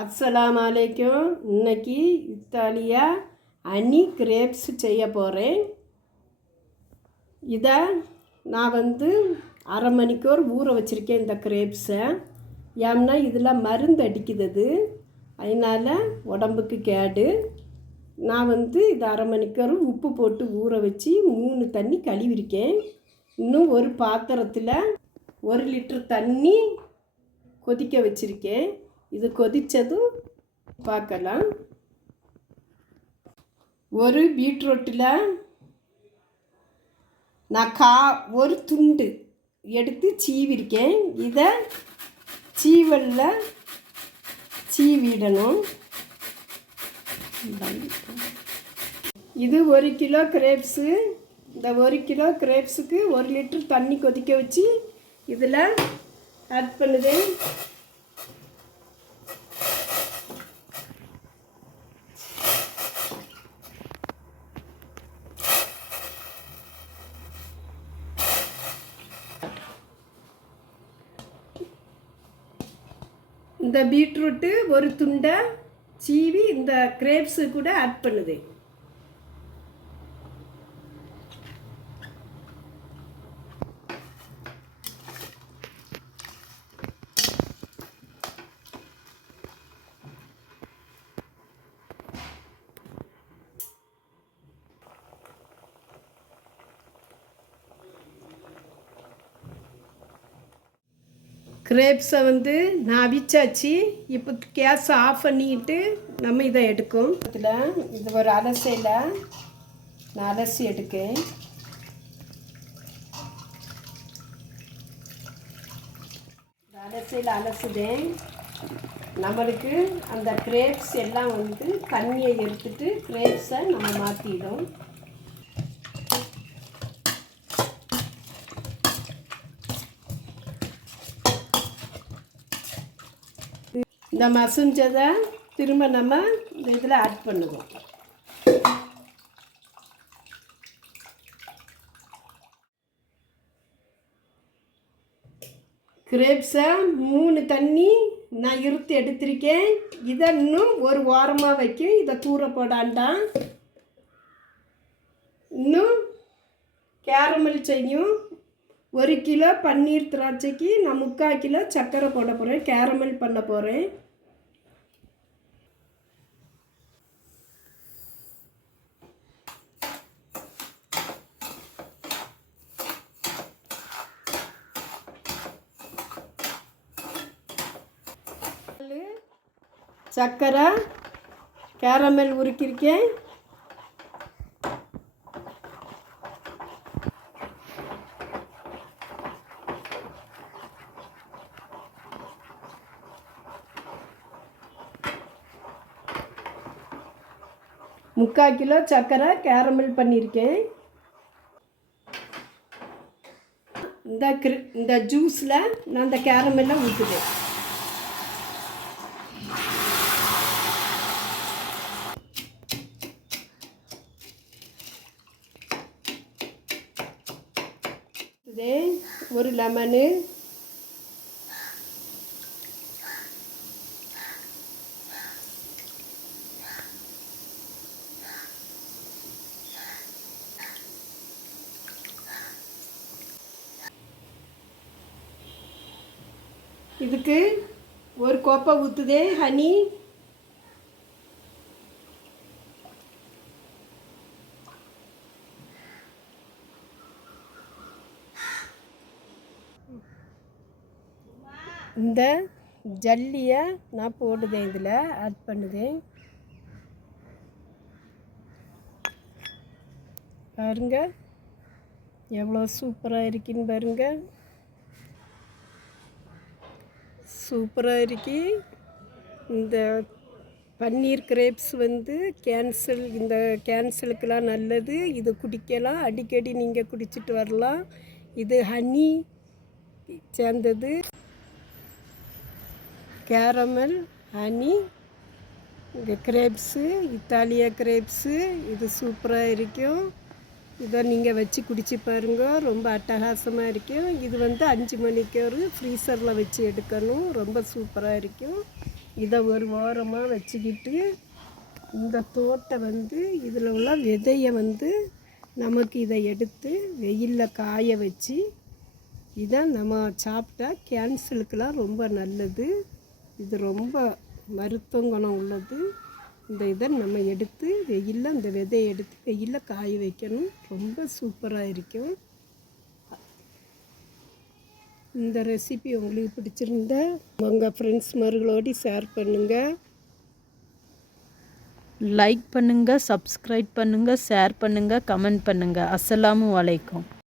அஸ்ஸலாமு அலைக்கும். இன்னைக்கு இத்தாலியா ஹனி கிரேப்ஸ் செய்ய போகிறேன். இதை நான் அரை மணிக்கூர் ஊற வச்சுருக்கேன். இந்த கிரேப்ஸை ஏன்னா இதில் மருந்து அடிக்குது, அதனால் உடம்புக்கு கேடு. நான் இதை அரை மணிக்கூர் உப்பு போட்டு ஊற வச்சு 3 தண்ணி கழுவிருக்கேன். இன்னும் ஒரு பாத்திரத்தில் 1 லிட்டர் தண்ணி கொதிக்க வச்சுருக்கேன். இது கொதித்ததும் பார்க்கலாம். ஒரு பீட்ரூட்டில் நான் ஒரு துண்டு எடுத்து சீவிருக்கேன். இதை சீவலில் சீவிடணும். இது 1 கிலோ கிரேப்ஸு. இந்த 1 கிலோ கிரேப்ஸுக்கு 1 லிட்டர் தண்ணி கொதிக்க வச்சு இதில் ஆட் பண்ணுதேன். இந்த பீட்ரூட்டு ஒரு துண்டை சீவி இந்த கிரேப்ஸு கூட ஆட் பண்ணுது. கிரேப்ஸை நான் அவிச்சாச்சு. இப்போ கேஸை ஆஃப் பண்ணிக்கிட்டு நம்ம இதை எடுக்கும். இதில் இது ஒரு அலசையில் நான் அலசி எடுக்கேன். அலசையில் அலசுதேன். நம்மளுக்கு அந்த கிரேப்ஸ் எல்லாம் தண்ணியை எடுத்துட்டு கிரேப்ஸை நம்ம மாற்றிடும். இந்த மசிஞ்சதை திரும்ப நம்ம இந்த இதில் ஆட் பண்ணுவோம். கிரேப்ஸை 3 தண்ணி நான் இருத்து எடுத்திருக்கேன். இதை இன்னும் ஒரு வாரமாக வைக்கும். இதை தூர போடாண்டாம். இன்னும் கேரமல் செய்யும். 1 கிலோ பன்னீர் திராட்சைக்கு நான் 3/4 கிலோ சர்க்கரை போட போகிறேன். கேரமல் பண்ண போகிறேன். சர்க்கரை கேரமல் உருக்கியிருக்கேன். முக்கால் கிலோ சர்க்கரை கேரமல் பண்ணியிருக்கேன். இந்த ஜூஸில் நான் இந்த கேரமெல்லாம் ஊற்றுவேன். ஒரு லெமனு, இதுக்கு ஒரு கோப்பை ஊற்றுதே ஹனி. இந்த ஜல்லியை நான் போடுதேன். இதில் ஆட் பண்ணுதேன். பாருங்க எவ்வளோ சூப்பராக இருக்குன்னு பாருங்க. சூப்பராக இருக்கு. இந்த பன்னீர் கிரேப்ஸ் இந்த கேன்சலுக்கெல்லாம் நல்லது. இது குடிக்கலாம். அடிக்கடி நீங்கள் குடிச்சிட்டு வரலாம். இது ஹனி சேர்ந்தது. கேரமல் ஹனி இந்த கிரேப்ஸு, இத்தாலியா கிரேப்ஸு. இது சூப்பராக இருக்கும். இதை நீங்கள் வச்சு குடிச்சு பாருங்க. ரொம்ப அட்டகாசமாக இருக்கும். இது 5 மணிக்கு ஒரு ஃப்ரீசரில் வச்சு எடுக்கணும். ரொம்ப சூப்பராக இருக்கும். இதை ஒரு ஓரமாக வச்சுக்கிட்டு இந்த தோட்டை இதில் உள்ள விதையை நமக்கு இதை எடுத்து வெயிலில் காய வச்சு இதை நம்ம சாப்பிட்டா கேன்சருக்கெலாம் ரொம்ப நல்லது. இது ரொம்ப மருத்துவ குணம் உள்ளது. இந்த இதை நம்ம எடுத்து வெயிலில் இந்த விதையை எடுத்து வெயிலில் காய வைக்கணும். ரொம்ப சூப்பராக இருக்கும். இந்த ரெசிபி உங்களுக்கு பிடிச்சிருந்தா உங்கள் ஃப்ரெண்ட்ஸ் மார்களோடு ஷேர் பண்ணுங்கள், லைக் பண்ணுங்கள், சப்ஸ்கிரைப் பண்ணுங்கள், ஷேர் பண்ணுங்கள், கமெண்ட் பண்ணுங்கள். அஸ்ஸலாமு அலைக்கும்.